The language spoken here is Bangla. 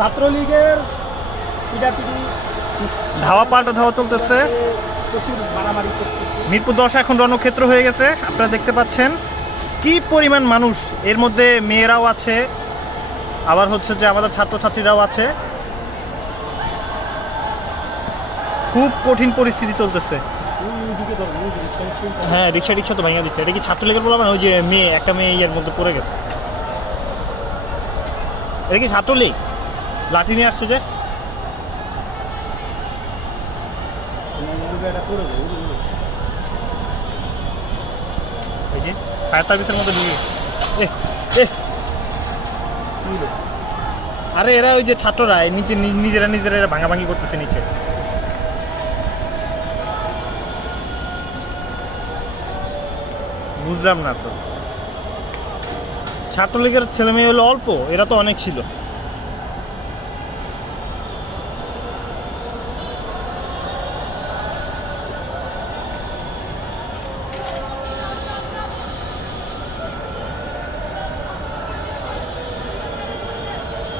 ছাত্রলীগের পিটাপিটি ধাওয়া পাল্টা ধাওয়া চলতেছে। প্রচুর মারামারি করতেছে। মিরপুর 10 এখন রণক্ষেত্র হয়ে গেছে, আপনারা দেখতে পাচ্ছেন কি পরিমাণ মানুষ। এর মধ্যে মেয়েরাও আছে, আবার হচ্ছে যে আমাদের ছাত্রছাত্রীরাও আছে। খুব কঠিন পরিস্থিতি চলতেছে। হ্যাঁ, রিক্সা তো ভেঙে দিচ্ছে। এটা কি ছাত্রলীগের বলা মানে? ওই যে একটা মেয়ে এর মধ্যে পড়ে গেছে। এটা কি ছাত্রলীগ? লাঠি নিয়ে আসছে যে। এই যে ফায়ার সার্ভিসের মধ্যে ঢুকে। আরে এরা ওই যে ছাত্ররা নিচে নিজেরা ভাঙাভাঙি করতেছে নিচে। বুঝলাম না তো, ছাত্রলীগের ছেলে মেয়ে হলো অল্প, এরা তো অনেক ছিল।